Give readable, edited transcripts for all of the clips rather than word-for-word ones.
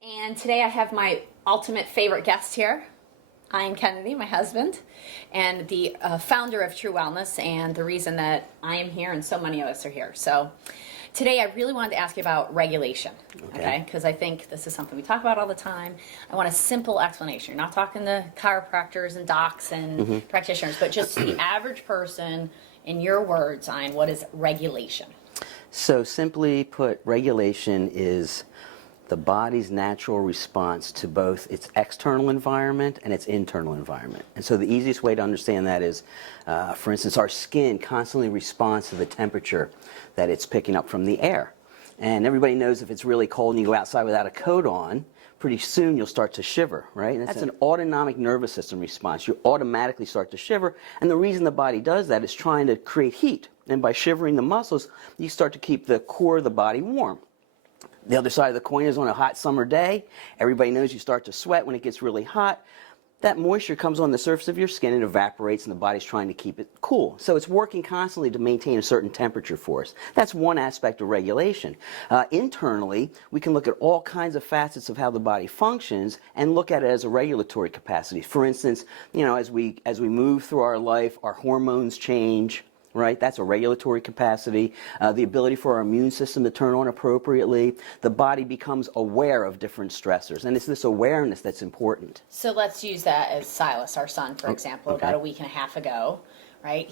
And today I have my ultimate favorite guest here. I'm Kennedy, my husband, and the founder of True Wellness, and the reason that I am here and so many of us are here. So today I really wanted to ask you about regulation, okay? Because I think this is something we talk about all the time. I want a simple explanation. You're not talking to chiropractors and docs and practitioners, but just the average person, in your words, on what is regulation? So simply put, regulation is the body's natural response to both its external environment and its internal environment. And so the easiest way to understand that is, for instance, our skin constantly responds to the temperature that it's picking up from the air. And everybody knows if it's really cold and you go outside without a coat on, pretty soon you'll start to shiver, right? And that's an autonomic nervous system response. You automatically start to shiver, and the reason the body does that is trying to create heat. And by shivering the muscles, you start to keep the core of the body warm. The other side of the coin is on a hot summer day. Everybody knows you start to sweat when it gets really hot. That moisture comes on the surface of your skin and evaporates, and the body's trying to keep it cool. So it's working constantly to maintain a certain temperature for us. That's one aspect of regulation. Internally, we can look at all kinds of facets of how the body functions and look at it as a regulatory capacity. For instance, you know, as we move through our life, our hormones change. Right, that's a regulatory capacity. The ability for our immune system to turn on appropriately. The body becomes aware of different stressors, and it's this awareness that's important. So let's use that as Silas, our son, for example, about a week and a half ago, right?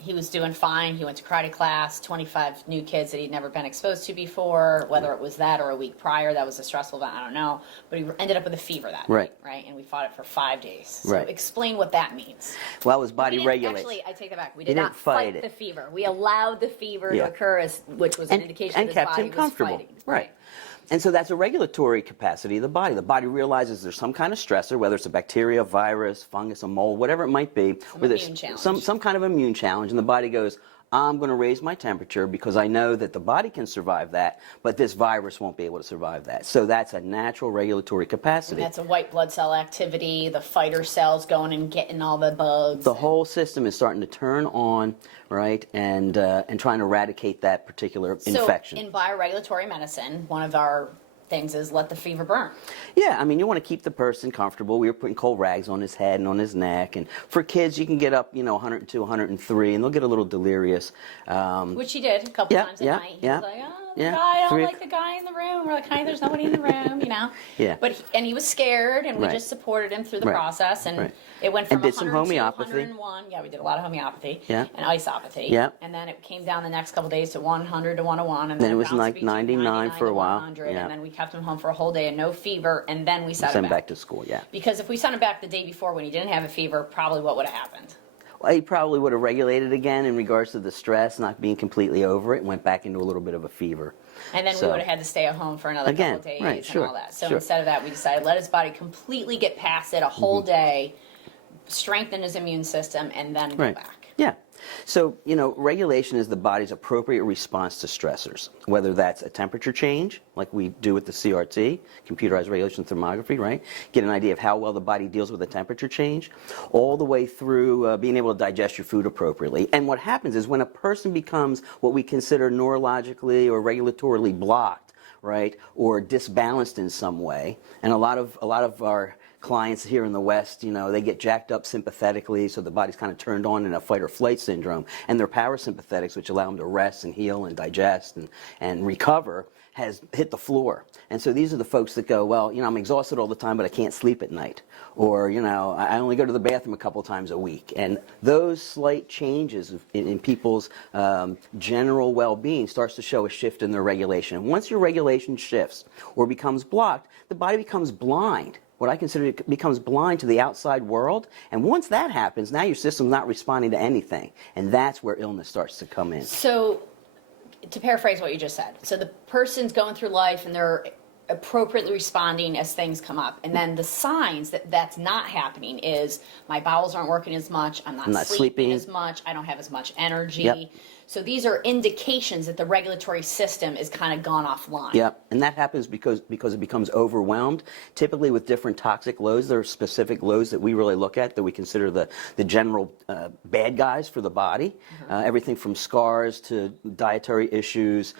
He was doing fine. He went to karate class, 25 new kids that he'd never been exposed to before, whether it was that or a week prior. That was a stressful event, I don't know. But he ended up with a fever that night, right? And we fought it for 5 days. So explain what that means. Well, it was body regulates. Actually, I take that back. We did not fight the fever. We allowed the fever to occur, which was an indication that his body was fighting. Right. And so that's a regulatory capacity of the body. The body realizes there's some kind of stressor, whether it's a bacteria, virus, fungus, a mold, whatever it might be. Some kind of immune challenge, and the body goes, I'm going to raise my temperature because I know that the body can survive that, but this virus won't be able to survive that. So that's a natural regulatory capacity. And that's a white blood cell activity, the fighter cells going and getting all the bugs. The whole system is starting to turn on, right, and trying to eradicate that particular infection. So in bioregulatory medicine, one of our things is let the fever burn. Yeah, I mean, you want to keep the person comfortable. We were putting cold rags on his head and on his neck. And for kids, you can get up, 102, 103, and they'll get a little delirious. Which he did a couple times at night. He was like, I don't like the guy in the room. We're like, there's nobody in the room, But he was scared, and we just supported him through the process. And it went from 102 to 101. Yeah, we did a lot of homeopathy and isopathy. Yeah. And then it came down the next couple days to 100 to 101. And then it was like 99 for a while. And then we kept him home for a whole day and no fever, and then we sent him back to school, Because if we sent him back the day before when he didn't have a fever, probably what would have happened? Well, he probably would have regulated again in regards to the stress, not being completely over it, and went back into a little bit of a fever. And then we would have had to stay at home for another couple of days and all that. So instead of that, we decided let his body completely get past it a whole day, strengthen his immune system, and then go back. Yeah. So, regulation is the body's appropriate response to stressors, whether that's a temperature change, like we do with the CRT, computerized radiation thermography, right? Get an idea of how well the body deals with a temperature change, all the way through being able to digest your food appropriately. And what happens is when a person becomes what we consider neurologically or regulatorily blocked, right, or disbalanced in some way, and a lot of our clients here in the West, they get jacked up sympathetically, so the body's kind of turned on in a fight or flight syndrome, and their parasympathetics, which allow them to rest and heal and digest and recover, has hit the floor. And so these are the folks that go, well, I'm exhausted all the time, but I can't sleep at night. Or, I only go to the bathroom a couple times a week. And those slight changes in people's general well-being starts to show a shift in their regulation. Once your regulation shifts or becomes blocked, the body becomes blind. What I consider it becomes blind to the outside world. And once that happens, now your system's not responding to anything. And that's where illness starts to come in. So, to paraphrase what you just said, so the person's going through life and they're appropriately responding as things come up. And then the signs that that's not happening is my bowels aren't working as much, I'm not sleeping as much, I don't have as much energy. So these are indications that the regulatory system is kind of gone offline. Yeah, and that happens because it becomes overwhelmed. Typically with different toxic loads, there are specific loads that we really look at that we consider the general bad guys for the body. Everything from scars to dietary issues,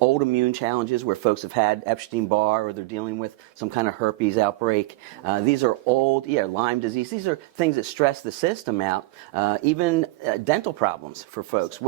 old immune challenges where folks have had Epstein-Barr or they're dealing with some kind of herpes outbreak. These are old, Lyme disease. These are things that stress the system out. Even dental problems for folks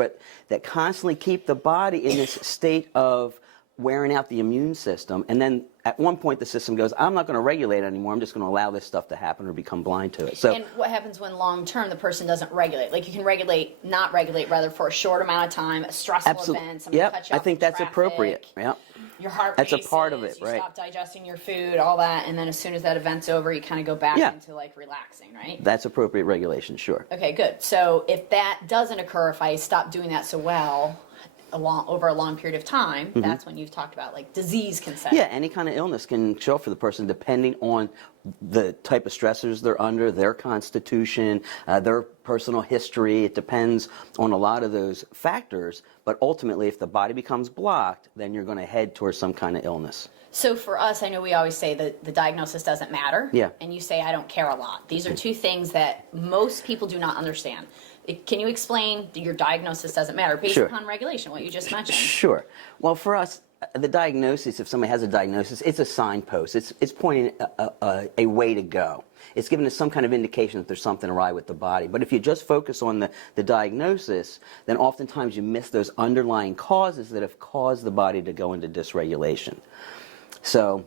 that constantly keep the body in this state of wearing out the immune system. And then at one point the system goes, I'm not going to regulate it anymore. I'm just going to allow this stuff to happen or become blind to it. So, and what happens when long term the person doesn't regulate? Like you can not regulate rather for a short amount of time, a stressful event, somebody cuts you I off think in that's traffic, appropriate. Yep. Your heart That's races, a part of it, you right? stop digesting your food, all that, and then as soon as that event's over, you kind of go back into like relaxing, right? That's appropriate regulation, sure. Okay, good. So if that doesn't occur, if I stop doing that so well, over a long period of time, that's when you've talked about like disease can set. Yeah, any kind of illness can show up for the person depending on the type of stressors they're under, their constitution, their personal history. It depends on a lot of those factors, but ultimately if the body becomes blocked, then you're going to head towards some kind of illness. So for us, I know we always say that the diagnosis doesn't matter. Yeah. And you say, I don't care a lot. These are two things that most people do not understand. Can you explain your diagnosis doesn't matter based upon regulation, what you just mentioned? Sure. Well, for us, the diagnosis, if somebody has a diagnosis, it's a signpost. It's pointing a way to go. It's giving us some kind of indication that there's something awry with the body. But if you just focus on the diagnosis, then oftentimes you miss those underlying causes that have caused the body to go into dysregulation. So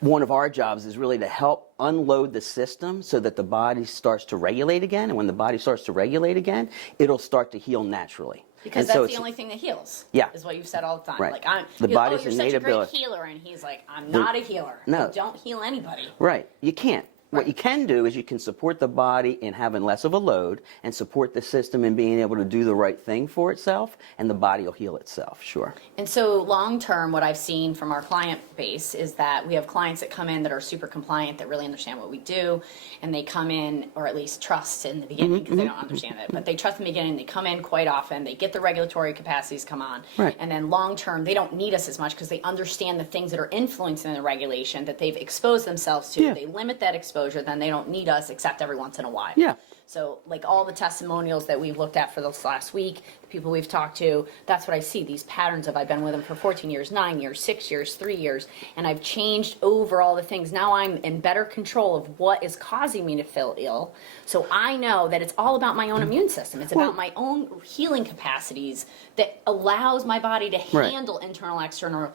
one of our jobs is really to help unload the system so that the body starts to regulate again. And when the body starts to regulate again, it'll start to heal naturally. Because that's the only thing that heals. Yeah. Is what you've said all the time. Right. Like, the body's you're innate such a great ability. healer. And he's like, I'm not a healer. No. I don't heal anybody. Right. You can't. Right. What you can do is you can support the body in having less of a load and support the system in being able to do the right thing for itself, and the body will heal itself, sure. And so long term, what I've seen from our client base is that we have clients that come in that are super compliant, that really understand what we do, and they come in, or at least trust in the beginning, because they don't understand it, but they trust in the beginning, they come in quite often, they get the regulatory capacities come on, Right. and then long term, they don't need us as much because they understand the things that are influencing the regulation that they've exposed themselves to. Yeah. They limit that exposure, then they don't need us except every once in a while. Yeah. So like all the testimonials that we've looked at for this last week, the people we've talked to, that's what I see, these patterns of I've been with them for 14 years, 9 years, 6 years, 3 years, and I've changed over all the things. Now I'm in better control of what is causing me to feel ill. So I know that it's all about my own immune system. It's about my own healing capacities that allows my body to handle internal, external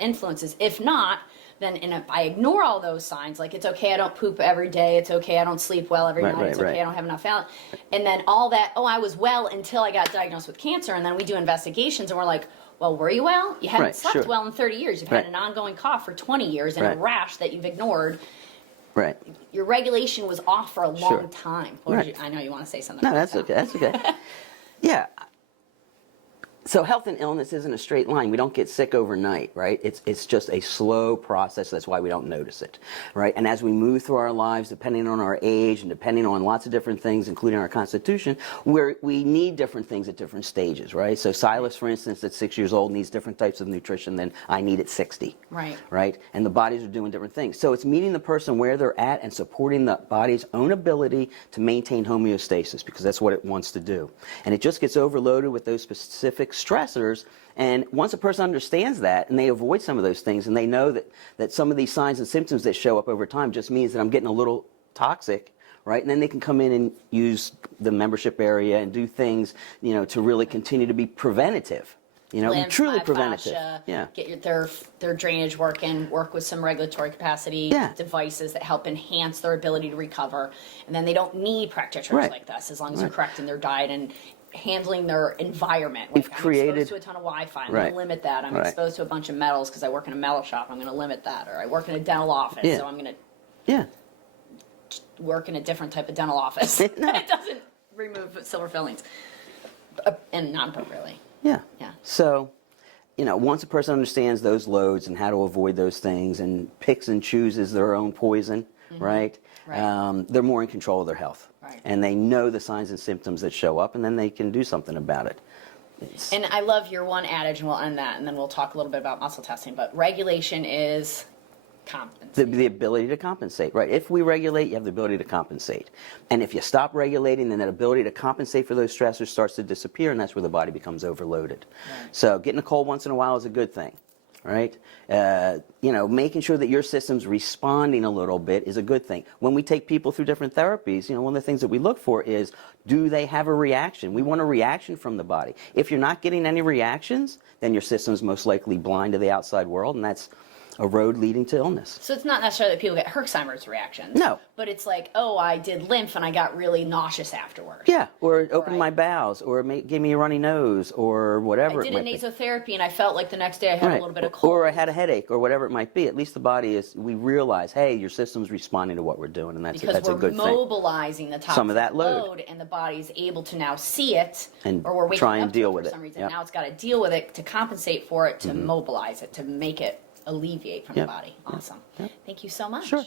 influences. If not, then if I ignore all those signs, like it's okay I don't poop every day, it's okay I don't sleep well every night, it's okay I don't have enough out, and then all that, I was well until I got diagnosed with cancer, and then we do investigations and we're like, well, were you well? You haven't slept well in 30 years. You've had an ongoing cough for 20 years and a rash that you've ignored. Right. Your regulation was off for a long time. I know you want to say something. No, that's okay. That's okay. Yeah. So health and illness isn't a straight line. We don't get sick overnight, right? It's just a slow process. That's why we don't notice it, right? And as we move through our lives, depending on our age and depending on lots of different things, including our constitution, we need different things at different stages, right? So Silas, for instance, at 6 years old, needs different types of nutrition than I need at 60, right? Right? And the bodies are doing different things. So it's meeting the person where they're at and supporting the body's own ability to maintain homeostasis, because that's what it wants to do. And it just gets overloaded with those specific stressors, and once a person understands that and they avoid some of those things, and they know that some of these signs and symptoms that show up over time just means that I'm getting a little toxic, right? And then they can come in and use the membership area and do things, to really continue to be preventative. Lymph, Truly myofascia, preventative. Get their drainage working, work with some regulatory capacity devices that help enhance their ability to recover. And then they don't need practitioners like this, as long as they're correcting their diet and handling their environment. Like, I'm exposed to a ton of Wi-Fi, I'm going to limit that. I'm exposed to a bunch of metals because I work in a metal shop, I'm going to limit that. Or I work in a dental office, so I'm going to work in a different type of dental office. It doesn't remove silver fillings. And not appropriately. Yeah. So, once a person understands those loads and how to avoid those things and picks and chooses their own poison, right? Right. They're more in control of their health. Right. And they know the signs and symptoms that show up, and then they can do something about it. And I love your one adage, and we'll end that, and then we'll talk a little bit about muscle testing. But regulation is compensation. The ability to compensate, right? If we regulate, you have the ability to compensate. And if you stop regulating, then that ability to compensate for those stressors starts to disappear, and that's where the body becomes overloaded. Right. So getting a cold once in a while is a good thing, right? Making sure that your system's responding a little bit is a good thing. When we take people through different therapies, one of the things that we look for is, do they have a reaction? We want a reaction from the body. If you're not getting any reactions, then your system's most likely blind to the outside world, and that's a road leading to illness. So it's not necessarily that people get Herxheimer's reactions. No. But it's like, oh, I did lymph and I got really nauseous afterwards. Yeah, or it opened my bowels, or it gave me a runny nose, or whatever I it did might a nasotherapy and I felt like the next day I had a little bit of cold. Or I had a headache, or whatever it might be. At least the body we realize, hey, your system's responding to what we're doing, and that's a good thing. Because we're mobilizing the toxic some of that load, and the body's able to now see it, and or we're waking try and up deal to it with for it. some reason. Yep. Now it's got to deal with it to compensate for it, to mobilize it, to make it alleviate from the body. Awesome. Yep. Thank you so much. Sure.